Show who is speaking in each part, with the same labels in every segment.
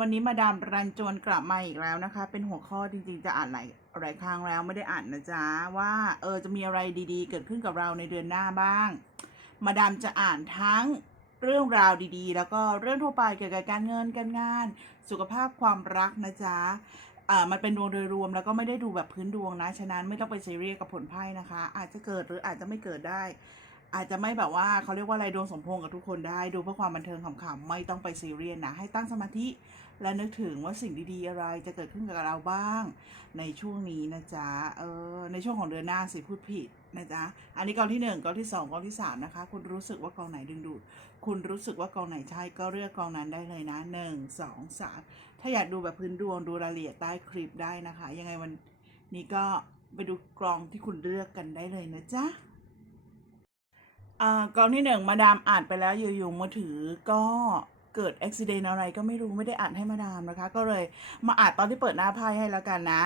Speaker 1: วันนี้มาดามรันจวนกลับมาอีกแล้วนะคะ เป็นหัวข้อจริงๆจะอ่านหลายหลายครั้งแล้วไม่ได้อ่านนะจ๊ะ ว่าเออจะมีอะไรดีๆ เกิดขึ้นกับเราในเดือนหน้าบ้าง มาดามจะอ่านทั้งเรื่องราวดีๆ แล้วก็เรื่องทั่วไปเกี่ยวกับการเงินการงาน สุขภาพความรักนะจ๊ะอ่ามันเป็นดวงโดยรวมแล้วก็ไม่ได้ดูแบบพื้นดวงนะ ฉะนั้นไม่ต้องไปซีเรียสกับผลไพ่นะคะ อาจจะเกิดหรืออาจจะไม่เกิดได้ อาจจะไม่แบบว่าเขาเรียกว่าอะไรดวงสมพงษ์กับทุกคนได้ ดูเพื่อความบันเทิงขำๆไม่ต้องไปซีเรียสนะ ให้ตั้งสมาธิ และนึกถึงว่าสิ่งดีๆอะไรจะเกิดขึ้นกับเราบ้าง ในช่วงนี้นะจ๊ะ เออ ในช่วงของเดือนหน้าสิพูดผิดนะจ๊ะ อันนี้กองที่หนึ่งกองที่สองกองที่สามนะคะ คุณรู้สึกว่ากองไหนดึงดูด คุณรู้สึกว่ากองไหนใช่ก็เลือกกองนั้นได้เลยนะหนึ่งสองสามถ้าอยากดูแบบพื้นดวงดูรายละเอียดใต้คลิปได้นะคะ ยังไงวันนี้ก็ไปดูกรองที่คุณเลือกกันได้เลยนะจ๊ะอ่ากองที่หนึ่งมาดามอ่านไปแล้วอยู่ๆมือถือก็ เกิดอุบิเหตุอะไรก็ไม่รู้ไม่ได้อ่านให้มาดามนะคะ ก็เลยมาอ่านตอนที่เปิดหน้าไพ่ให้แล้วกันนะ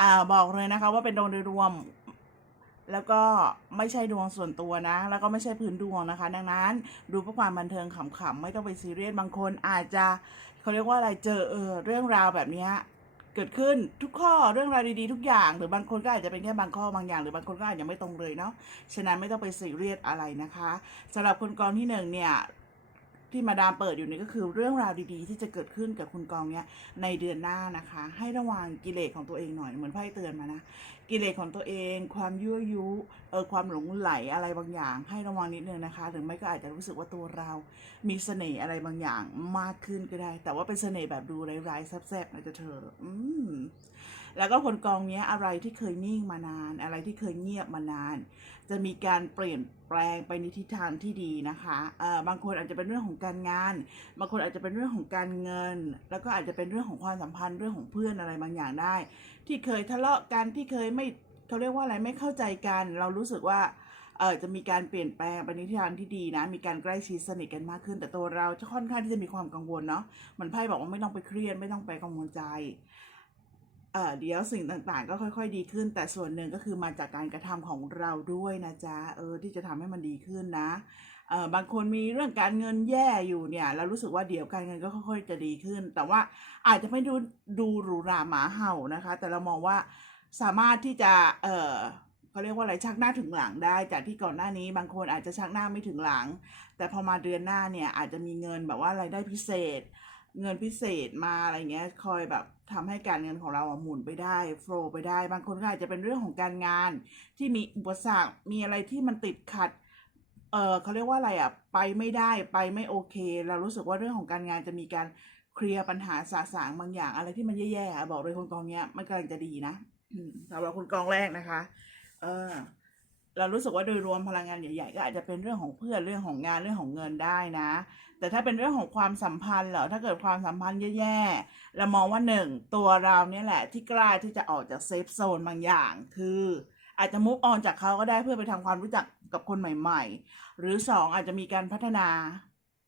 Speaker 1: อ่าบอกเลยนะคะว่าเป็นดวงโดยรวม แล้วก็ไม่ใช่ดวงส่วนตัวนะ แล้วก็ไม่ใช่พื้นดวงนะคะ ดังนั้น ดูเพื่อความบันเทิงขำๆไม่ต้องไปซีเรียสบางคนอาจจะเขาเรียกว่าอะไรเจอเออเรื่องราวแบบนี้เกิดขึ้นทุกข้อเรื่องราวดีๆทุกอย่างหรือบางคนก็อาจจะเป็นแค่บางข้อบางอย่าง หรือบางคนก็อาจจะไม่ตรงเลยเนาะฉะนั้นไม่ต้องไปซีเรียสอะไรนะคะสำหรับคุณกองที่หนึ่งเนี่ย ที่มาดามเปิดอยู่นี่ก็คือเรื่องราวดีๆ ที่จะเกิดขึ้นกับคุณกองเนี้ยในเดือนหน้านะคะ ให้ระวังกิเลสของตัวเองหน่อยเหมือนไพ่เตือนมานะกิเลสของตัวเอง ความยั่วยุเออความหลงไหลอะไรบางอย่าง ให้ระวังนิดนึงนะคะ หรือไม่ก็อาจจะรู้สึกว่าตัวเรา มีเสน่ห์อะไรบางอย่างมากขึ้นก็ได้ แต่ว่าเป็นเสน่ห์แบบดูร้ายๆแซ่บๆนะจะเธออืม แล้วก็คนกองเนี้ยอะไรที่เคยนิ่งมานาน อะไรที่เคยเงียบมานาน จะมีการเปลี่ยนแปลงไปในทิศทางที่ดีนะคะเอ่อบางคนอาจจะเป็นเรื่องของการงาน บางคนอาจจะเป็นเรื่องของการเงิน แล้วก็อาจจะเป็นเรื่องของความสัมพันธ์เรื่องของเพื่อนอะไรบางอย่างได้ ที่เคยทะเลาะกันที่เคยไม่เขาเรียกว่าอะไรไม่เข้าใจกัน เรารู้สึกว่าเออจะมีการเปลี่ยนแปลงไปในทิศทางที่ดีนะ มีการใกล้ชิดสนิทกันมากขึ้น แต่ตัวเราจะค่อนข้างที่จะมีความกังวลเนาะเหมันไพ่บอกว่าไม่ต้องไปเครียดไม่ต้องไปกังวลใจ เดี๋ยวสิ่งต่างๆ ก็ค่อย ๆ ดีขึ้น แต่ส่วนหนึ่งก็คือมาจากการกระทำของเราด้วยนะจ๊ะเออที่จะทำให้มันดีขึ้นนะเออบางคนมีเรื่องการเงินแย่อยู่เนี่ยเรารู้สึกว่าเดี๋ยวการเงินก็ค่อย ๆ จะดีขึ้น แต่ว่าอาจจะไม่ดูดูหรูหราหมาเห่านะคะ แต่เรามองว่าสามารถที่จะเออเขาเรียกว่าอะไรชักหน้าถึงหลังได้ จากที่ก่อนหน้านี้บางคนอาจจะชักหน้าไม่ถึงหลัง แต่พอมาเดือนหน้าเนี่ยอาจจะมีเงินแบบว่ารายได้พิเศษ เงินพิเศษมาอะไรเงี้ยคอยแบบ ทำให้การเงินของเราหมุนไปได้โฟล์ไปได้ บางคนก็อาจจะเป็นเรื่องของการงาน ที่มีอุปสรรคมีอะไรที่มันติดขัดเออเขาเรียกว่าอะไรอะไปไม่ได้ไปไม่โอเค เรารู้สึกว่าเรื่องของการงานจะมีการเคลียร์ปัญหาสาสางบางอย่าง อะไรที่มันแย่ๆบอกเลยคนกองเนี้ยมันกำลังจะดีนะสำหรับคนกองแรกนะคะ เออ เรารู้สึกว่าโดยรวมพลังงานใหญ่ ๆ ก็อาจจะเป็นเรื่องของเพื่อนเรื่องของงานเรื่องของเงินได้นะ แต่ถ้าเป็นเรื่องของความสัมพันธ์เหรอถ้าเกิดความสัมพันธ์แย่ๆเรามองว่าหนึ่งตัวเราเนี่ยแหละที่กล้าที่จะออกจากเซฟโซนบางอย่าง คืออาจจะมุกออนจากเขาก็ได้เพื่อไปทำความรู้จักกับคนใหม่ ๆ หรือสองอาจจะมีการพัฒนา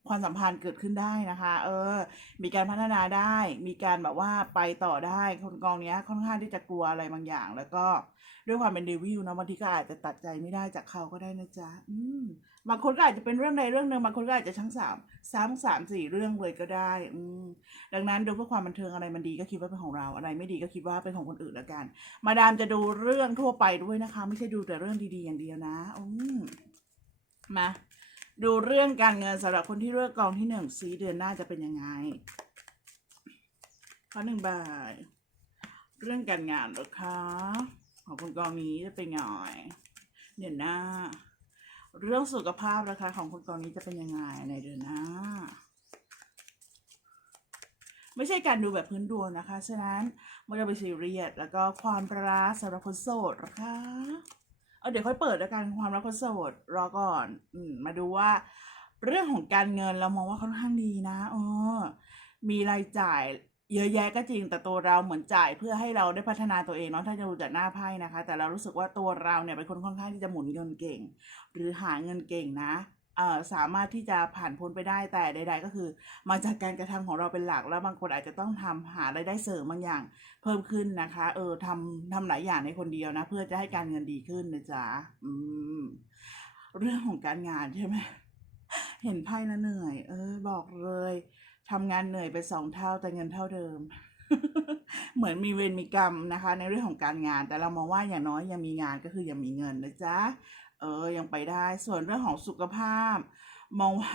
Speaker 1: ความสัมพันธ์เกิดขึ้นได้นะคะ เออ มีการพัฒนาได้ มีการแบบว่าไปต่อได้ คนกองเนี้ยค่อนข้างที่จะกลัวอะไรบางอย่าง แล้วก็ด้วยความเป็นเดวิลนะบางทีก็อาจจะตัดใจไม่ได้จากเขาก็ได้นะจ๊ะ อืม บางคนก็อาจจะเป็นเรื่องใดเรื่องหนึ่งบางคนก็อาจจะทั้งสามซ้ำสามสี่เรื่องเลยก็ได้ อืม ดังนั้นดูเพื่อความบันเทิงอะไรมันดีก็คิดว่าเป็นของเรา อะไรไม่ดีก็คิดว่าเป็นของคนอื่นแล้วกัน มาดามจะดูเรื่องทั่วไปด้วยนะคะ ไม่ใช่ดูแต่เรื่องดีๆอย่างเดียวนะ อืม มา ดูเรื่องการเงินสำหรับคนที่เลือกกองที่หนึ่งซีเดือนหน้าจะเป็นยังไงข้อหนึ่งใบเรื่องการงานเหรอคะของคนกองนี้จะเป็นยังไงเดือนหน้า เรื่องสุขภาพนะคะของคนกองนี้จะเป็นยังไงในเดือนหน้า ไม่ใช่การดูแบบพื้นดวงนะคะ ฉะนั้นไม่ต้องไปซีเรียสแล้วก็ความรักสำหรับคนโสดนะคะ เดี๋ยวค่อยเปิดแล้วกันความรักคนโสดรอก่อน อืมมาดูว่า เรื่องของการเงินเรามองว่าค่อนข้างดีนะเออ มีรายจ่ายเยอะแยะก็จริงแต่ตัวเราเหมือนจ่ายเพื่อให้เราได้พัฒนาตัวเองเนาะถ้าจะดูจากหน้าไพ่นะคะ แต่เรารู้สึกว่าตัวเราเนี่ยเป็นคนค่อนข้างที่จะหมุนเงินเก่ง หรือหาเงินเก่งนะ สามารถที่จะผ่านพ้นไปได้แต่ใด ๆ ก็คือ มาจากการกระทำของเราเป็นหลัก แล้วบางคนอาจจะต้องทำหารายได้เสริมบางอย่าง เพิ่มขึ้นนะคะ เออทำทำหลายอย่างในคนเดียวนะ เพื่อจะให้การเงินดีขึ้นนะจ๊ะอืมเรื่องของการงานใช่ไหมเห็นไพ่แล้วเหนื่อย เออ บอกเลยทำงานเหนื่อยไปสองเท่าแต่เงินเท่าเดิม เหมือนมีเวรมีกรรมนะคะ ในเรื่องของการงาน แต่เรามองว่าอย่างน้อยยังมีงานก็คือยังมีเงินนะจ๊ะ เออ ยังไปได้ ส่วนเรื่องของสุขภาพ มองว่า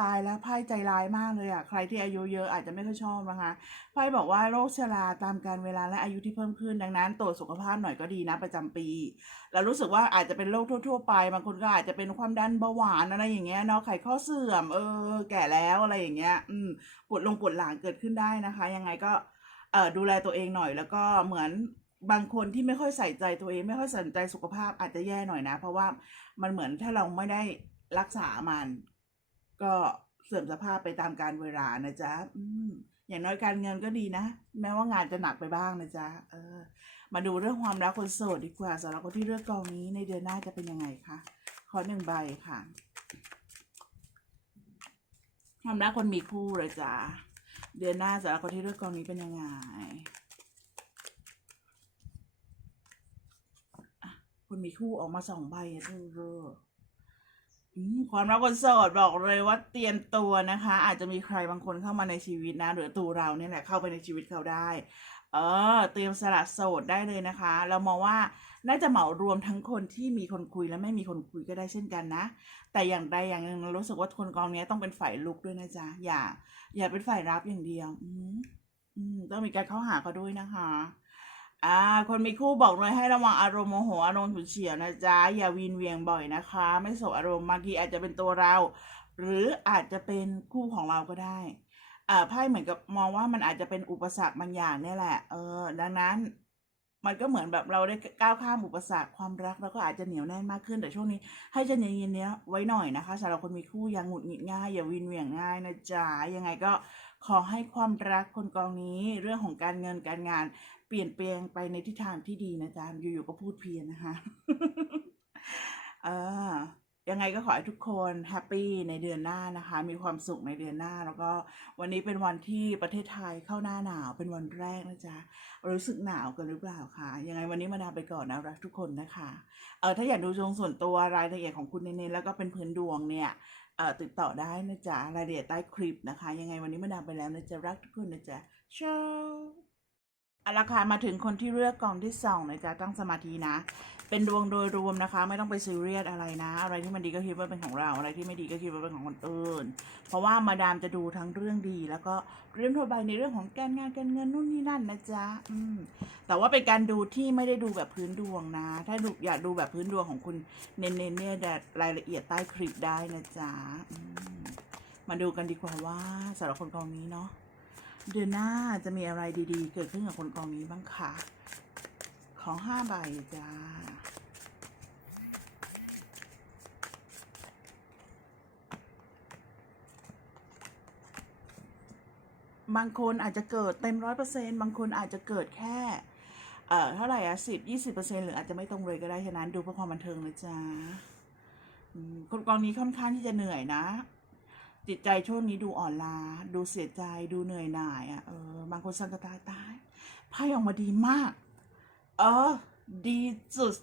Speaker 1: ตายแล้วไพ่ใจร้ายมากเลยอะใครที่อายุเยอะอาจจะไม่ค่อยชอบนะคะ ไพ่บอกว่าโรคชราตามการเวลาและอายุที่เพิ่มขึ้นดังนั้นตรวจสุขภาพหน่อยก็ดีนะประจำปี แล้วรู้สึกว่าอาจจะเป็นโรคทั่ว ๆ ไป บางคนก็อาจจะเป็นความดันเบาหวานอะไรอย่างเงี้ยเนาะ ไขข้อเสื่อม เออ แก่แล้วอะไรอย่างเงี้ย อืม ปวดลงปวดหลังเกิดขึ้นได้นะคะ ยังไงก็ เอ่อ ดูแลตัวเองหน่อยแล้วก็เหมือน บางคนที่ไม่ค่อยใส่ใจตัวเองไม่ค่อยสนใจสุขภาพอาจจะแย่หน่อยนะ เพราะว่ามันเหมือนถ้าเราไม่ได้รักษามัน ก็เสื่อมสภาพไปตามการเวลานะจ๊ะอย่างน้อยการเงินก็ดีนะ แม้ว่างานจะหนักไปบ้างนะจ๊ะเออ มาดูเรื่องความรักคนโสดดีกว่าสำหรับคนที่เลือกกองนี้ในเดือนหน้าจะเป็นยังไงคะขอหนึ่งใบค่ะความรักคนมีคู่เลยจ้ะเดือนหน้าสำหรับคนที่เลือกกองนี้เป็นยังไงอะ คนมีคู่ออกมาสองใบอะเธอเธออืมความรักคนโสดบอกเลยว่าเตรียมตัวนะคะ อาจจะมีใครบางคนเข้ามาในชีวิตนะ หรือตัวเราเนี่ยแหละเข้าไปในชีวิตเขาได้ เออ เตรียมสละโสดได้เลยนะคะ เรามองว่าน่าจะเหมารวมทั้งคนที่มีคนคุยและไม่มีคนคุยก็ได้เช่นกันนะ แต่อย่างใดอย่างหนึ่งรู้สึกว่าคนกองนี้ต้องเป็นฝ่ายลุกด้วยนะจ๊ะอย่า อย่าเป็นฝ่ายรับอย่างเดียว อืมอืมต้องมีการเข้าหาเขาด้วยนะคะ อ่า คนมีคู่บอกเลยให้ระวังอารมณ์โมโหอารมณ์ฉุนเฉียวนะจ๊ะ อย่าวีนเวียงบ่อยนะคะ ไม่สบอารมณ์บางทีอาจจะเป็นตัวเรา หรืออาจจะเป็นคู่ของเราก็ได้อ่าไพ่เหมือนกับมองว่ามันอาจจะเป็นอุปสรรคบางอย่างเนี่ยแหละ เออ ดังนั้น มันก็เหมือนแบบเราได้ก้าวข้ามอุปสรรคความรักแล้วก็อาจจะเหนียวแน่นมากขึ้นแต่ช่วงนี้ ให้ใจเย็นๆเนี้ยไว้หน่อยนะคะสำหรับคนมีคู่อย่าหงุดหงิดง่าย อย่าวินเหวี่ยงง่ายนะจ๊ะยังไงก็ขอให้ความรักคนกองนี้ เรื่องของการเงินการงานเปลี่ยนแปลงไปในทิศทางที่ดีนะจ๊ะอยู่ๆก็พูดเพี้ยนนะคะ เออ ยังไงก็ขอให้ทุกคนแฮปปี้ในเดือนหน้านะคะ มีความสุขในเดือนหน้า แล้วก็วันนี้เป็นวันที่ประเทศไทยเข้าหน้าหนาวเป็นวันแรกนะจ๊ะรู้สึกหนาวกันหรือเปล่าคะยังไงวันนี้มาดามไปก่อนนะรักทุกคนนะคะเออถ้าอยากดูดวงส่วนตัวรายละเอียดของคุณเนนแล้วก็เป็นพื้นดวงเนี่ยเออติดต่อได้นะจ๊ะรายละเอียดใต้คลิปนะคะ ยังไงวันนี้มาดามไปแล้วนะจ๊ะรักทุกคนนะจ๊ะเช้า เอาละค่ะมาถึงคนที่เลือกกองที่สองนะจ๊ะตั้งสมาธินะ เป็นดวงโดยรวมนะคะ ไม่ต้องไปซีเรียสอะไรนะ อะไรที่มันดีก็คิดว่าเป็นของเรา อะไรที่ไม่ดีก็คิดว่าเป็นของคนอื่น เพราะว่ามาดามจะดูทั้งเรื่องดี แล้วก็เรื่องทั่วไปในเรื่องของการงานการเงินนู่นนี่นั่นนะจ๊ะอืมแต่ว่าเป็นการดูที่ไม่ได้ดูแบบพื้นดวงนะ ถ้าดูอยากดูแบบพื้นดวงของคุณเน้นๆเนี่ยรายละเอียดใต้คลิปได้นะจ๊ะมมาดูกันดีกว่าว่าสำหรับคนกองนี้เนาะ เดือนหน้าจะมีอะไรดีๆ เกิดขึ้นกับคนกองนี้บ้างคะของห้าใบจ้าบางคนอาจจะเกิดเต็มร้อยเปอร์เซ็นบางคนอาจจะเกิดแค่ เอ่อ เท่าไหร่อะสิบยี่สิบเปอร์เซ็นหรืออาจจะไม่ตรงเลยก็ได้ ฉะนั้นดูเพื่อความบันเทิงนะจ๊ะคนกองนี้ค่อนข้างที่จะเหนื่อยนะ จิตใจช่วงนี้ดูอ่อนล้า ดูเสียใจดูเหนื่อยหน่ายอะเออบางคนสังกตายตายไพ่ออกมาดีมาก เออ ดีสุด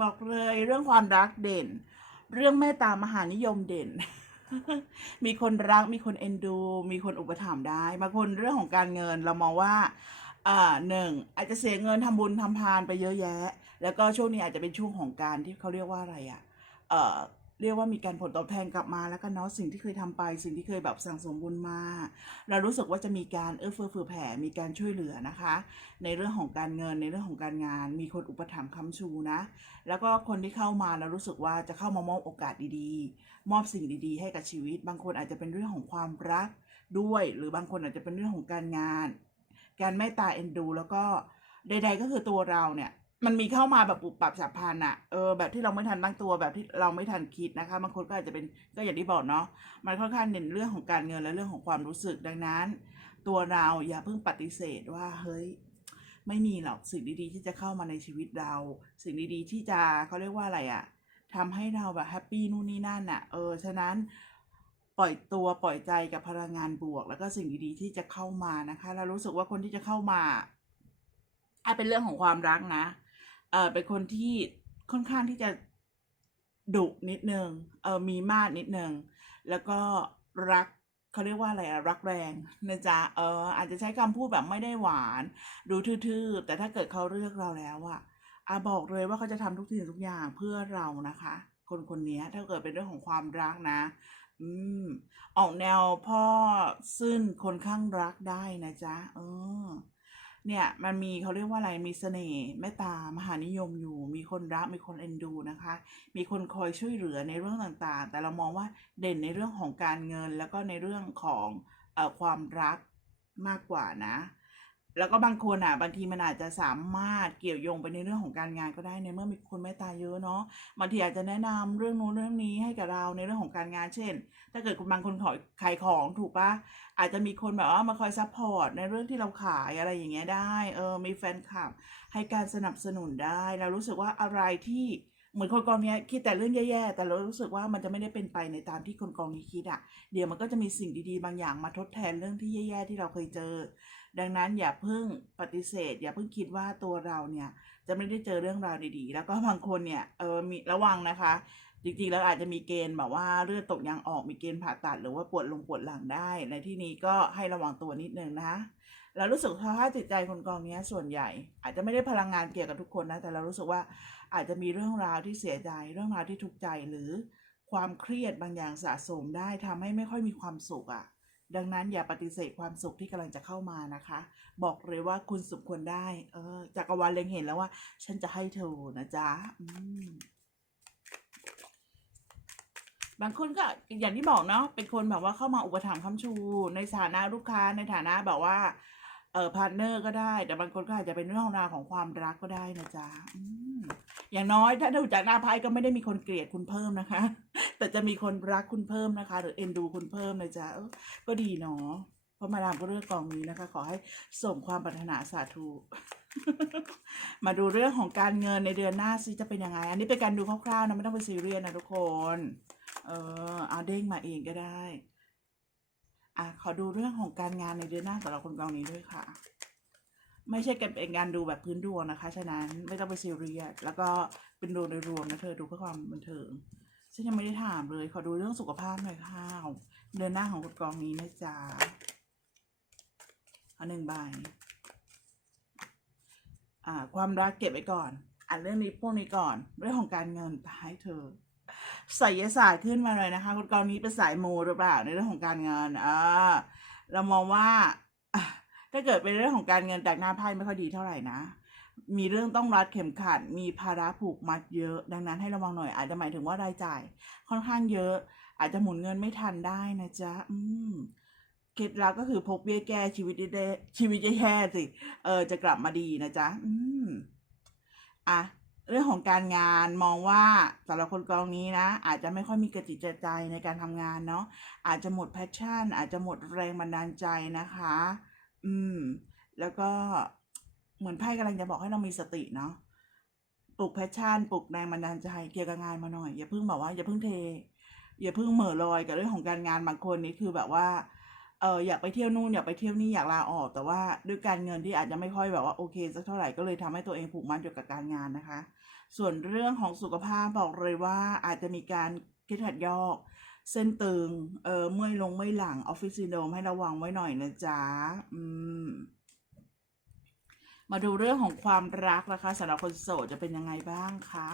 Speaker 1: บอกเลยเรื่องความรักเด่น เรื่องเมตตามหานิยมเด่น มีคนรักมีคนเอ็นดู มีคนอุปถัมภ์ได้บางคนเรื่องของการเงินเรามองว่าอ่าหนึ่งอาจจะเสียเงินทำบุญทำทานไปเยอะแยะ แล้วก็ช่วงนี้อาจจะเป็นช่วงของการที่เขาเรียกว่าอะไรอะ่ะเอ่อ เรียกว่ามีการผลตอบแทนกลับมาแล้วกันเนาะสิ่งที่เคยทำไป สิ่งที่เคยแบบสั่งสมบุญมา เรารู้สึกว่าจะมีการเอื้อเฟื้อเผื่อแผ่มีการช่วยเหลือนะคะ ในเรื่องของการเงินในเรื่องของการงาน มีคนอุปถัมภ์ค้ำชูนะ แล้วก็คนที่เข้ามาเรารู้สึกว่าจะเข้ามามอบโอกาสดีๆ มอบสิ่งดีๆ ให้กับชีวิต บางคนอาจจะเป็นเรื่องของความรักด้วย หรือบางคนอาจจะเป็นเรื่องของการงาน การเมตตาเอ็นดู แล้วก็ใด ๆ ก็คือตัวเราเนี่ย มันมีเข้ามาแบบปุบปับฉับพลันอะเออแบบที่เราไม่ทันตั้งตัวแบบที่เราไม่ทันคิดนะคะบางคนก็อาจจะเป็นก็อย่างที่บอกเนาะมันค่อนข้างเน้นเรื่องของการเงินและเรื่องของความรู้สึกดังนั้น ตัวเราอย่าเพิ่งปฏิเสธว่าเฮ้ยไม่มีหรอกสิ่งดีๆ ที่จะเข้ามาในชีวิตเรา สิ่งดีๆ ที่จะเขาเรียกว่าอะไรอะทำให้เราแบบแฮปปี้นู่นนี่นั่นอะเออฉะนั้นปล่อยตัวปล่อยใจกับพลังงานบวก แล้วก็สิ่งดีๆ ที่จะเข้ามานะคะ เรารู้สึกว่าคนที่จะเข้ามาอะเป็นเรื่องของความรักนะ เออเป็นคนที่ค่อนข้างที่จะดุนิดนึงเออมีมาดนิดนึงแล้วก็รักเขาเรียกว่าอะไรอะรักแรงนะจ๊ะเอออาจจะใช้คำพูดแบบไม่ได้หวาน ดูทื่อๆ แต่ถ้าเกิดเขาเลือกเราแล้วอะอาบอกเลยว่าเขาจะทำทุกสิ่งทุกอย่างเพื่อเรานะคะ คนคนนี้ถ้าเกิดเป็นเรื่องของความรักนะ อืม ออกแนวพ่อซึ่งคนข้างรักได้นะจ๊ะเออ เนี่ยมันมีเขาเรียกว่าอะไรมีเสน่ห์เมตตามหานิยมอยู่ มีคนรักมีคนเอ็นดูนะคะ มีคนคอยช่วยเหลือในเรื่องต่างๆ แต่เรามองว่าเด่นในเรื่องของการเงินแล้วก็ในเรื่องของอความรักมากกว่านะ แล้วก็บางคนอะบางทีมันอาจจะสามารถเกี่ยวโยงไปในเรื่องของการงานก็ได้ในเมื่อมีคนเมตตายเยอะเนาะบางทีอาจจะแนะนำเรื่องนู้นเรื่องนี้ให้กับเราในเรื่องของการงานเช่น ถ้าเกิดคุณบางคนขอขายของถูกปะอาจจะมีคนแบบว่ามาคอยซัพพอร์ตในเรื่องที่เราขายอะไรอย่างเงี้ยได้เออมีแฟนคลับ ให้การสนับสนุนได้เรารู้สึกว่าอะไรที่เหมือนคนกองเนี้ยคิดแต่เรื่องแย่ๆ แต่เรารู้สึกว่ามันจะไม่ได้เป็นไปในตามที่คนกองนี้คิดอะ่ะ เดี๋ยวมันก็จะมีสิ่งดีๆ บางอย่างมาทดแทนเรื่องที่แย่ๆ ที่เราเคยเจอ ดังนั้นอย่าเพิ่งปฏิเสธ อย่าเพิ่งคิดว่าตัวเราเนี่ยจะไม่ได้เจอเรื่องราวดีๆ แล้วก็บางคนเนี่ยเออมีระวังนะคะ จริงๆแล้วอาจจะมีเกณฑ์แบบว่าเลือดตกยางออกมีเกณฑ์ผ่าตัดหรือว่าปวดลงปวดหลังได้ ในที่นี้ก็ให้ระวังตัวนิดนึงนะคะเรารู้สึกสภาพจิตใจคนกองนี้ส่วนใหญ่ อาจจะไม่ได้พลังงานเกี่ยวกับทุกคนนะแต่เรารู้สึกว่าอาจจะมีเรื่องราวที่เสียใจ เรื่องราวที่ทุกข์ใจหรือความเครียดบางอย่างสะสมได้ทำให้ไม่ค่อยมีความสุขอะ่ะ ดังนั้นอย่าปฏิเสธความสุขที่กำลังจะเข้ามานะคะ บอกเลยว่าคุณสมควรได้ เออจักรวาลเล็งเห็นแล้วว่า ฉันจะให้เธอนะจ๊ะอืมบางคนก็อย่างที่บอกเนาะเป็นคนแบบว่าเข้ามาอุปถัมภ์ค้ำชู ในฐานะลูกค้าในฐานะแบบว่า เออพาร์ทเนอร์ก็ได้ แต่บางคนก็อาจจะเป็นเรื่องราวของความรักก็ได้นะจ๊ะอย่างน้อยถ้าดูจากหน้าไพ่ก็ไม่ได้มีคนเกลียดคุณเพิ่มนะคะ แต่จะมีคนรักคุณเพิ่มนะคะ หรือเอ็นดูคุณเพิ่มนะจ๊ะออก็ดีเนาะเพราะมาดามก็เลือกกองนี้นะคะ ขอให้ส่งความปรารถนาสาธุ มาดูเรื่องของการเงินในเดือนหน้าซิจะเป็นยังไง อันนี้เป็นการดูคร่าวๆนะไม่ต้องไปซีเรียสนะทุกคน เออเอาเด้งมาเองก็ได้ อะขอดูเรื่องของการงานในเดือนหน้าสำหรับคนกองนี้ด้วยค่ะ ไม่ใช่การเป็นการดูแบบพื้นดวงนะคะ ฉะนั้นไม่ต้องไปซีเรียสแล้วก็เป็นดูโดยรวมนะเธอดูเพื่อความบันเทิงฉันยังไม่ได้ถามเลย ขอดูเรื่องสุขภาพหน่อยค่ะเดือนหน้าของคนกองนี้นะจ๊ะเอาหนึ่งใบอ่าความรักเก็บไว้ก่อนอ่านเรื่องนี้พวกนี้ก่อน เรื่องของการเงินท้ายเธอ ไสยศาสตร์ขึ้นมาเลยนะคะคุณกรณีเป็นสายโมหรือเปล่าในเรื่องของการเงินอ่าเรามองว่าถ้าเกิดเป็นเรื่องของการเงินจากหน้าไพ่ไม่ค่อยดีเท่าไหร่นะมีเรื่องต้องรัดเข็มขัด มีภาระผูกมัดเยอะ ดังนั้นให้ระวังหน่อย อาจจะหมายถึงว่ารายจ่าย ค่อนข้างเยอะ อาจจะหมุนเงินไม่ทันได้นะจ๊ะ อืม เคล็ดลับก็คือพกเบี้ยแก้ชีวิตได้ชีวิตแย่สิ เออ จะกลับมาดีนะจ๊ะ อืม อะ เรื่องของการงานมองว่าสำหรับคนกองนี้นะ อาจจะไม่ค่อยมีกระจิตใจในการทำงานเนาะอาจจะหมดแพชชั่น อาจจะหมดแรงบันดาลใจนะคะ อืม แล้วก็เหมือนไพ่กำลังจะบอกให้เรามีสติเนาะปลุกแพชชั่นปลุกแรงบันดาลใจเกี่ยวกับงานมาหน่อยอย่าเพิ่งแบบว่าอย่าเพิ่งเท อย่าเพิ่งเหม่อลอยกับเรื่องของการงานบางคนนี่คือแบบว่า เอออยากไปเที่ยวนู่นอยากไปเที่ยวนี่อยากลาออก แต่ว่าด้วยการเงินที่อาจจะไม่ค่อยแบบว่าโอเคสักเท่าไหร่ก็เลยทำให้ตัวเองผูกมัดอยู่กับการงานนะคะ ส่วนเรื่องของสุขภาพบอกเลยว่าอาจจะมีการคล็ดขัดยอก เส้นตึงเออเมื่อยลงเมื่อยหลังออฟฟิศซินโดมให้ระวังไว้หน่อยนะจ๊ะอืมมาดูเรื่องของความรักนะคะสำหรับคนโสดจะเป็นยังไงบ้างคะ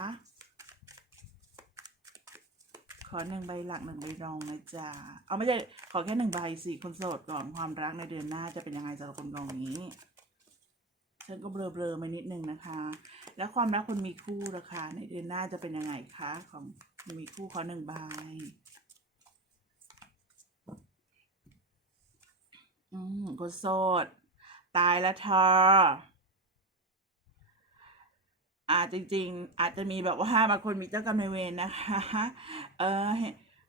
Speaker 1: อหนึ่งใบหลักหนึ่งใบรองนะจ๊ะ เอาไม่ใช่ขอแค่หนึ่งใบสิคนโสดก่อนความรักในเดือนหน้าจะเป็นยังไงสำหรับคนกองนี้ ฉันก็เบลอๆมานิดนึงนะคะ แล้วความรักคนมีคู่ราคาในเดือนหน้าจะเป็นยังไงคะของคนมีคู่ขอหนึ่งใบอืมคนโสด ตายแล้วเธอ จริง ๆ อาจจะมีแบบว่าบางคนมีเจ้ากรรมนายเวรนะคะเออ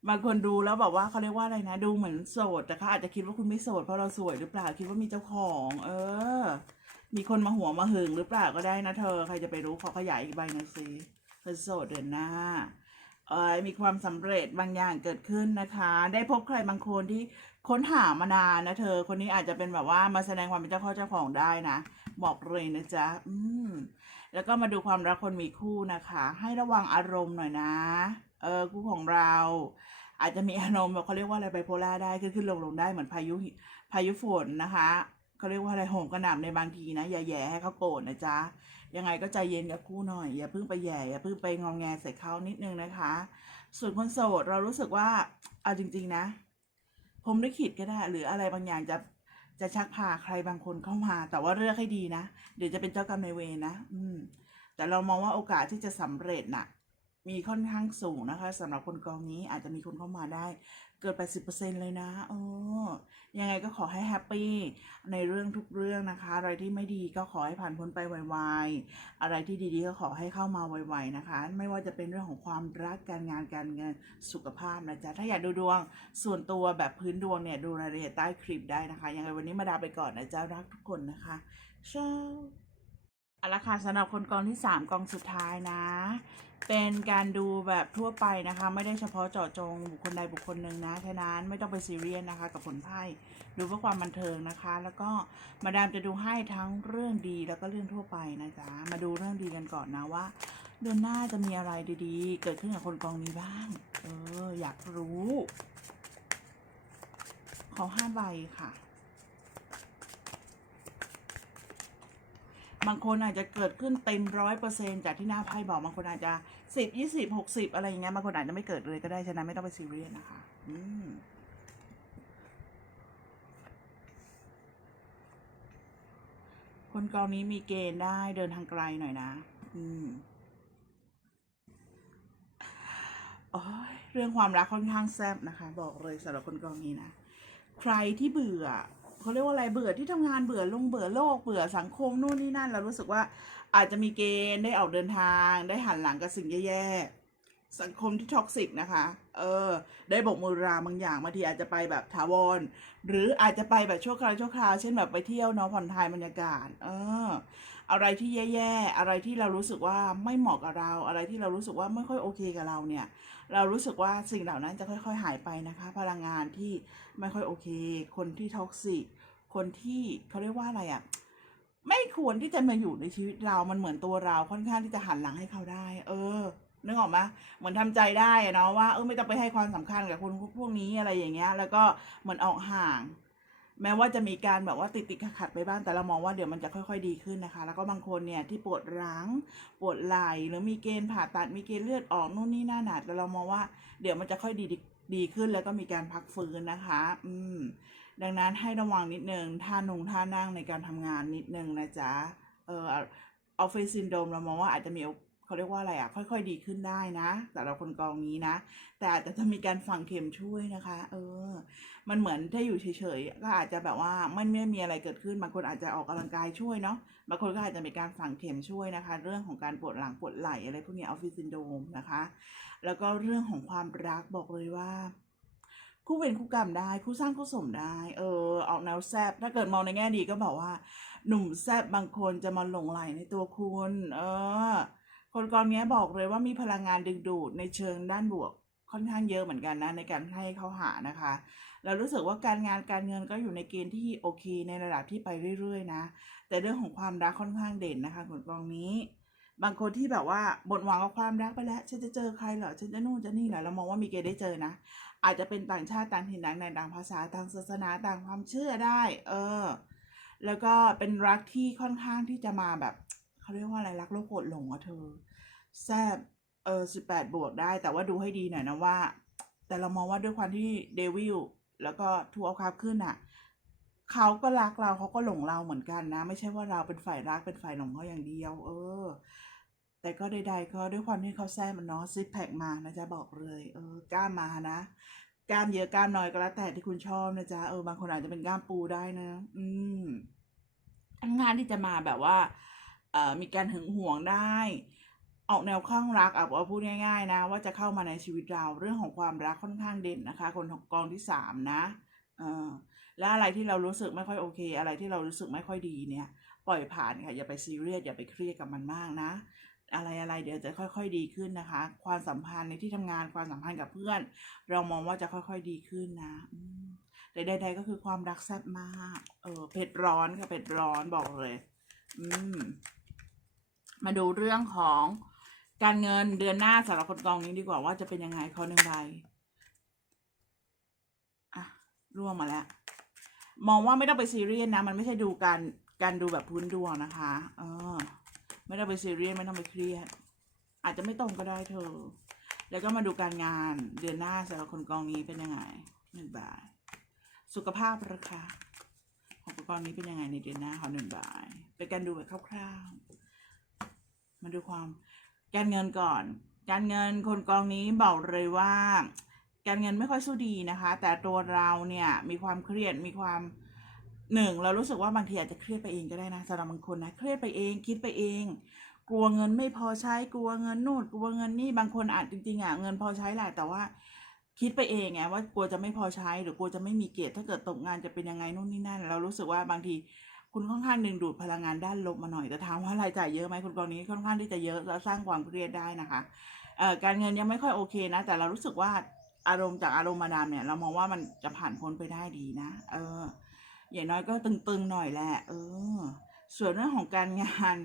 Speaker 1: บางคนดูแล้วแบบว่าเขาเรียกว่าอะไรนะ ดูเหมือนโสดแต่เขาอาจจะคิดว่าคุณไม่โสดเพราะเราสวยหรือเปล่าคิดว่ามีเจ้าของ เออ มีคนมาหัวมาหึงหรือเปล่าก็ได้นะเธอใครจะไปรู้ขอขยายอีกใบหน่อยสิเธอโสดเดือนหน้าเออมีความสำเร็จบางอย่างเกิดขึ้นนะคะ ได้พบใครบางคนที่ค้นหามานานนะเธอ คนนี้อาจจะเป็นแบบว่ามาแสดงความเป็นเจ้าข้อเจ้าของได้นะ บอกเลยนะจ๊ะ อืม แล้วก็มาดูความรักคนมีคู่นะคะ ให้ระวังอารมณ์หน่อยนะ เออคู่ของเรา อาจจะมีอารมณ์แบบเขาเรียกว่าอะไรไบโพล่าได้ขึ้นขึ้นลงลงได้เหมือนพายุพายุฝนนะคะเขาเรียกว่าอะไรโหมกระหน่ำในบางทีนะอย่าแย่ให้เขาโกรธนะจ๊ะยังไงก็ใจเย็นกับคู่หน่อย อย่าเพิ่งไปแย่อย่าเพิ่งไปงองแงใส่เขานิดนึงนะคะ ส่วนคนโสดเรารู้สึกว่าเอาจริง ๆนะผมลิขิตก็ได้หรืออะไรบางอย่างจะ จะชักพาใครบางคนเข้ามา แต่ว่าเลือกให้ดีนะ เดี๋ยวจะเป็นเจ้ากรรมนายเวรนะ อืม แต่เรามองว่าโอกาสที่จะสำเร็จน่ะมีค่อนข้างสูงนะคะสำหรับคนกองนี้อาจจะมีคนเข้ามาได้ เกิน80%เลยนะโอ้ยังไงก็ขอให้แฮปปี้ในเรื่องทุกเรื่องนะคะ อะไรที่ไม่ดีก็ขอให้ผ่านพ้นไปไวๆ อะไรที่ดีๆก็ขอให้เข้ามาไวๆนะคะ ไม่ว่าจะเป็นเรื่องของความรักการงานการเงินสุขภาพนะจ๊ะ ถ้าอยากดูดวงส่วนตัวแบบพื้นดวงเนี่ยดูรายละเอียดใต้คลิปได้นะคะ ยังไงวันนี้มาดาไปก่อนนะจ๊ะรักทุกคนนะคะช้า เอาละค่ะสำหรับคนกองที่ 3 กองสุดท้ายนะ เป็นการดูแบบทั่วไปนะคะ ไม่ได้เฉพาะเจาะจงบุคคลใดบุคคลหนึ่งนะฉะนั้นไม่ต้องไปซีเรียสนะคะ กับผลไพ่ดูเพื่อความบันเทิงนะคะ แล้วก็มาดามจะดูให้ทั้งเรื่องดีแล้วก็เรื่องทั่วไปนะจ๊ะมาดูเรื่องดีกันก่อนนะว่า เดือนหน้าจะมีอะไรดีๆ เกิดขึ้นกับคนกองนี้บ้างเอออยากรู้ ขอห้าใบค่ะ บางคนอาจจะเกิดขึ้นเต็มร้อยเปอร์เซ็นจากที่หน้าไพ่บอกบางคนอาจจะสิบยี่สิบหกสิบอะไรอย่างเงี้ยบางคนอาจจะไม่เกิดเลยก็ได้ฉะนั้นไม่ต้องไปซีเรียสนะคะ อืมคนกองนี้มีเกณฑ์ได้เดินทางไกลหน่อยนะ อืมโอ้ยเรื่องความรักค่อนข้างแซ่บนะคะ บอกเลยสำหรับคนกองนี้นะ ใครที่เบื่อ เขาเรียกว่าอะไรเบื่อที่ทำงานเบื่อลงเบื่อโลกเบื่อสังคมนู่นนี่นั่นเรารู้สึกว่าอาจจะมีเกณฑ์ได้ออกเดินทางได้หันหลังกับสิ่งแย่ๆสังคมที่ท็อกซิกนะคะ เออ ได้บกมือราบางอย่างบางทีอาจจะไปแบบถาวร หรืออาจจะไปแบบชั่วคราวชั่วคราวเช่นแบบไปเที่ยวเนาะผ่อนคลายบรรยากาศ เออ อะไรที่แย่ๆอะไรที่เรารู้สึกว่าไม่เหมาะกับเรา อะไรที่เรารู้สึกว่าไม่ค่อยโอเคกับเราเนี่ย เรารู้สึกว่าสิ่งเหล่านั้นจะค่อย ๆ หายไปนะคะ พลังงานที่ไม่ค่อยโอเค คนที่ท็อกซิก คนที่เขาเรียกว่าอะไรอะ่ะไม่ควรที่จะมาอยู่ในชีวิตเรา มันเหมือนตัวเราค่อนข้างที่จะหันหลังให้เขาได้ เออ นึกออกไหมเหมือนทำใจได้เนาะว่าเออไม่ต้องไปให้ความสำคัญกับคนพวกนี้อะไรอย่างเงี้ย แล้วก็เหมือนออกห่าง แม้ว่าจะมีการแบบว่าติดติดขัดๆไปบ้าง แต่เรามองว่าเดี๋ยวมันจะค่อยๆดีขึ้นนะคะ แล้วก็บางคนเนี่ยที่ปวดหลังปวดไหล่หรือมีเกณฑ์ผ่าตัด มีเกณฑ์เลือดออกนู่นนี่นั่นน่ะแต่เรามองว่าเดี๋ยวมันจะค่อยดีดีขึ้น แล้วก็มีการพักฟื้นนะคะ อืม ดังนั้นให้ระวังนิดนึงท่านงท่านั่งในการทำงานนิดนึงนะจ๊ะเออออฟฟิศซินโดมเรามองว่าอาจจะมีเขาเรียกว่าอะไรอะ ค่อยๆ ดีขึ้นได้นะแต่เราคนกองนี้นะ แต่อาจจะมีการฝังเข็มช่วยนะคะ เออ มันเหมือนถ้าอยู่เฉยๆก็อาจจะแบบว่าไม่ไม่มีอะไรเกิดขึ้นบางคนอาจจะออกกำลังกายช่วยเนาะบางคนก็อาจจะมีการฝังเข็มช่วยนะคะ เรื่องของการปวดหลังปวดไหล่อะไรพวกนี้ออฟฟิศซินโดมนะคะ แล้วก็เรื่องของความรักบอกเลยว่า คู่เวรคู่กรรมได้คู่สร้างคู่สมได้ เออออกแนวแซบถ้าเกิดมองในแง่ดีก็บอกว่า หนุ่มแซบบางคนจะมาหลงไหลในตัวคุณ เออ คนกองเนี้ยบอกเลยว่ามีพลังงานดึงดูดในเชิงด้านบวกค่อนข้างเยอะเหมือนกันนะในการให้เขาหานะคะเรารู้สึกว่าการงานการเงินก็อยู่ในเกณฑ์ที่โอเค ในระดับที่ไปเรื่อยๆ นะ แต่เรื่องของความรักค่อนข้างเด่นนะคะคนกองนี้ บางคนที่แบบว่าหมดหวังกับความรักไปแล้วฉันจะเจอใครเหรอฉันจะนู่นจะนี่เหรอเรามองว่ามีเกณฑ์ได้เจอนะ อาจจะเป็นต่างชาติต่างถิ่นต่างแดนต่างภาษาต่างศาสนาต่างความเชื่อได้ เออ แล้วก็เป็นรักที่ค่อนข้างที่จะมาแบบเขาเรียกว่าอะไรรักโลกโกรธหลงอะเธอแซบเออสิบแปดบวกได้ แต่ว่าดูให้ดีหน่อยนะว่า แต่เรามองว่าด้วยความที่เดวิลแล้วก็ทูเอาคาบขึ้นอะ เขาก็รักเราเขาก็หลงเราเหมือนกันนะ ไม่ใช่ว่าเราเป็นฝ่ายรักเป็นฝ่ายหลงเขาอย่างเดียว เออ แต่ก็ใดๆก็ด้วยความที่เขาแซ่มันเนาะซิปแพคมานะจ๊ะบอกเลยเออกล้ามมานะกล้ามเยอะกล้ามน้อยก็แล้วแต่ที่คุณชอบนะจ๊ะเออบางคนอาจจะเป็นกล้ามปูได้นะ อืมทั้งงานที่จะมาแบบว่า เอ่อมีการหึงหวงได้ออกแนวข้างรักอะว่าพูดง่าย ๆ นะ ว่าจะเข้ามาในชีวิตเราเรื่องของความรักค่อนข้างเด่นนะคะ คนของกองที่สามนะ เออ แล้วอะไรที่เรารู้สึกไม่ค่อยโอเค อะไรที่เรารู้สึกไม่ค่อยดีเนี่ย ปล่อยผ่านค่ะอย่าไปซีเรียสอย่าไปเครียดกับมันมากนะ อะไรอะไรเดี๋ยวจะค่อยๆดีขึ้นนะคะ ความสัมพันธ์ในที่ทำงานความสัมพันธ์กับเพื่อน เรามองว่าจะค่อยๆดีขึ้นนะแต่ใดๆก็คือความรักแซ่บมาก เออเผ็ดร้อนค่ะเผ็ดร้อนบอกเลย อืม มาดูเรื่องของการเงินเดือนหน้าสำหรับคนกองนี้ดีกว่าว่าจะเป็นยังไงขอหนึ่งใบร่วงมาแล้ว มองว่าไม่ต้องไปซีเรียสนะ มันไม่ใช่ดูการการดูแบบพื้นดวงนะคะเออไม่ต้องไปซีเรียสไม่ต้องไปเครียด อาจจะไม่ตรงก็ได้เธอ แล้วก็มาดูการงานเดือนหน้าสำหรับคนกองนี้เป็นยังไงหนึ่งบาท สุขภาพราคาของคนกองนี้เป็นยังไงในเดือนหน้าขอหนึ่งบาทเป็นการดูแบบคร่าวๆมาดูความการเงินก่อน การเงินคนกองนี้บอกเลยว่า การเงินไม่ค่อยสู้ดีนะคะ แต่ตัวเราเนี่ยมีความเครียดมีความหนึ่งเรารู้สึกว่าบางทีอาจจะเครียดไปเองก็ได้นะสำหรับบางคนนะเครียดไปเองคิดไปเอง กลัวเงินไม่พอใช้กลัวเงินนู่นกลัวเงินนี่บางคนอาจจริงๆอะเงินพอใช้แหละแต่ว่าคิดไปเองไงว่ากลัวจะไม่พอใช้หรือกลัวจะไม่มีเกียรติถ้าเกิดตกงานจะเป็นยังไงนู่นนี่นั่น เรารู้สึกว่าบางทีคุณค่อนข้างดึงดูดพลังงานด้านลบมาหน่อยแต่ถามว่ารายจ่ายเยอะไหมคุณกรณีค่อนข้างที่จะเยอะแล้วสร้างความเครียดได้นะคะการเงินยังไม่ค่อยโอเคนะ แต่เรารู้สึกว่า อารมณ์จากอารมณ์มาดามเนี่ย เรามองว่ามันจะผ่านพ้นไปได้ดีนะ เออ อย่างน้อยก็ตึงๆหน่อยแหละ เออ ส่วนเรื่องของการงาน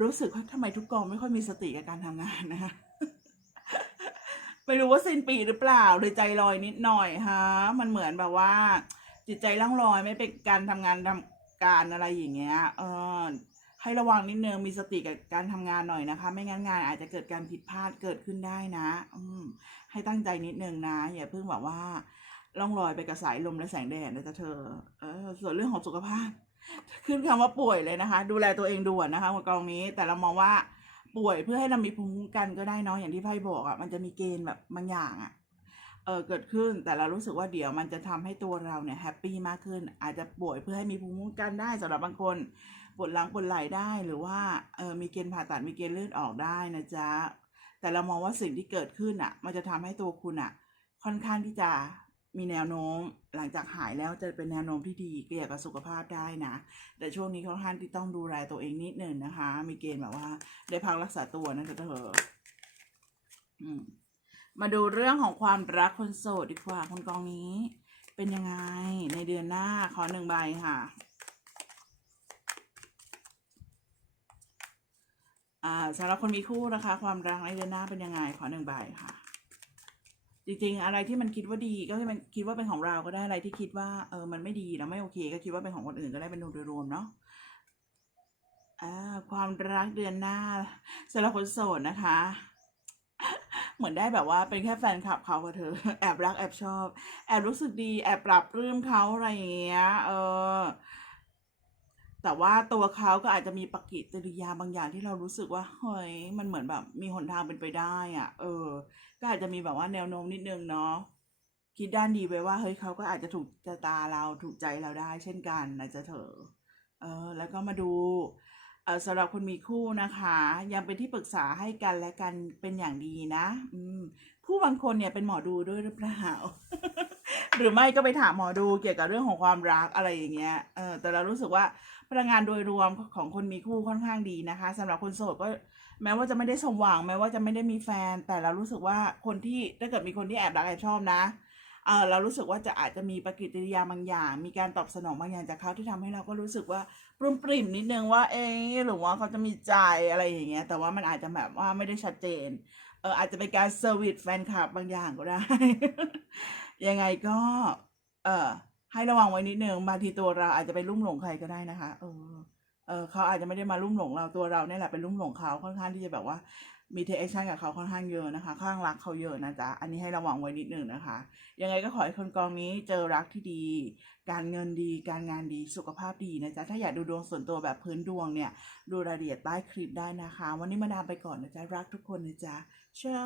Speaker 1: รู้สึกว่าทำไมทุกกองไม่ค่อยมีสติกับการทำงานนะคะไม่รู้ว่าสิ้นปีหรือเปล่าหรือใจลอยนิดหน่อยฮะ มันเหมือนแบบว่า จิตใจล่องลอยไม่เป็นการทำงานทำการอะไรอย่างเงี้ย เออ ให้ระวังนิดนึงมีสติกับการทำงานหน่อยนะคะ ไม่งั้นงานอาจจะเกิดการผิดพลาดเกิดขึ้นได้นะ อืม ให้ตั้งใจนิดนึงนะ อย่าเพิ่งแบบว่าล่องลอยไปกับสายลมและแสงแดดนะจ๊ะเธอ เออ ส่วนเรื่องของสุขภาพ ขึ้นคำว่าป่วยเลยนะคะ ดูแลตัวเองด่วนนะคะหัวกองนี้ แต่เรามองว่าป่วยเพื่อให้เรามีภูมิคุ้มกันก็ได้เนาะอย่างที่ไพ่บอกอะ่ะมันจะมีเกณฑ์แบบบางอย่างอะ่ะเออเกิดขึ้นแต่เรารู้สึกว่าเดี๋ยวมันจะทำให้ตัวเราเนี่ยแฮปปี้มากขึ้น อาจจะป่วยเพื่อให้มีภูมิคุ้มกันได้สำหรับบางคน ปวดหลังปวดไหล่ได้หรือว่าเออมีเกณฑ์ผ่าตัดมีเกณฑ์เลือดออกได้นะจ๊ะแต่เรามองว่าสิ่งที่เกิดขึ้นอะ มันจะทำให้ตัวคุณอะ ค่อนข้างที่จะมีแนวโน้มหลังจากหายแล้วจะเป็นแนวโน้มที่ดีเกี่ยวกับสุขภาพได้นะ แต่ช่วงนี้ค่อนข้างที่ต้องดูแลตัวเองนิดหนึ่งนะคะ มีเกณฑ์แบบว่า ได้พักรักษาตัวนะเธอเธออืมมาดูเรื่องของความรักคนโสดดีกว่าคนกองนี้ เป็นยังไงในเดือนหน้าขอหนึ่งใบค่ะ อ่า สำหรับคนมีคู่นะคะ ความรักในเดือนหน้าเป็นยังไงขอหนึ่งใบค่ะ จริงๆ อะไรที่มันคิดว่าดีก็ให้มันคิดว่าเป็นของเราก็ได้อะไรที่คิดว่าเออมันไม่ดีแล้วไม่โอเค ก็คิดว่าเป็นของคนอื่นก็ได้เป็นโดยรวมเนาะอ่าความรักเดือนหน้าสำหรับคนโสดนะคะ เหมือนได้แบบว่าเป็นแค่แฟนคลับเขากับเธอ แอบรักแอบชอบ แอบรู้สึกดี แอบปรับปลื้มเขาอะไรอย่างเงี้ย เออ แต่ว่าตัวเขาก็อาจจะมีปฏิกิริยาบางอย่างที่เรารู้สึกว่าเฮ้ยมันเหมือนแบบมีหนทางเป็นไปได้อะ เออ ก็อาจจะมีแบบว่าแนวโน้มนิดนึงเนาะคิดด้านดีไว้ว่าเฮ้ยเขาก็อาจจะถูกชะตาเราถูกใจเราได้ เช่นกันนะจ๊ะเธอเออแล้วก็มาดูเออสำหรับคนมีคู่นะคะ ยังเป็นที่ปรึกษาให้กันและกันเป็นอย่างดีนะ อืมผู้บางคนเนี่ยเป็นหมอดูด้วยหรือเปล่า หรือไม่ก็ไปถามหมอดูเกี่ยวกับเรื่องของความรักอะไรอย่างเงี้ย เออ แต่เรารู้สึกว่าพลังงานโดยรวมของคนมีคู่ค่อนข้างดีนะคะสำหรับคนโสดก็แม้ว่าจะไม่ได้สมหวังแม้ว่าจะไม่ได้มีแฟน แต่เรารู้สึกว่าคนที่ถ้าเกิดมีคนที่แอบรักแอบชอบนะ เออเรารู้สึกว่าจะอาจจะมีปฏิกิริยาบางอย่าง มีการตอบสนองบางอย่างจากเขาที่ทำให้เราก็รู้สึกว่าปลื้มปริ่มนิดนึงว่า เอ๊หรือว่าเขาจะมีใจอะไรอย่างเงี้ย แต่ว่ามันอาจจะแบบว่าไม่ได้ชัดเจน เอออาจจะเป็นการเซอร์วิสแฟนคลับบางอย่างก็ได้ ยังไงก็ เออให้ระวังไว้นิดนึงบางทีตัวเราอาจจะไปลุ่มหลงใครก็ได้นะคะ เออ เออเขาอาจจะไม่ได้มาลุ่มหลงเราตัวเราเนี่ยแหละเป็นลุ่มหลงเขาค่อนข้างที่จะแบบว่ามีเทคแอคชั่นกับเขาค่อนข้างเยอะนะคะ ข้างรักเขาเยอะนะจ๊ะ อันนี้ให้ระวังไว้นิดหนึ่งนะคะ ยังไงก็ขอให้คนกองนี้เจอรักที่ดี การเงินดี การงานดี สุขภาพดีนะจ๊ะ ถ้าอยากดูดวงส่วนตัวแบบพื้นดวงเนี่ย ดูรายละเอียดใต้คลิปได้นะคะ วันนี้มาดามไปก่อนนะจ๊ะ รักทุกคนนะจ๊ะเช้า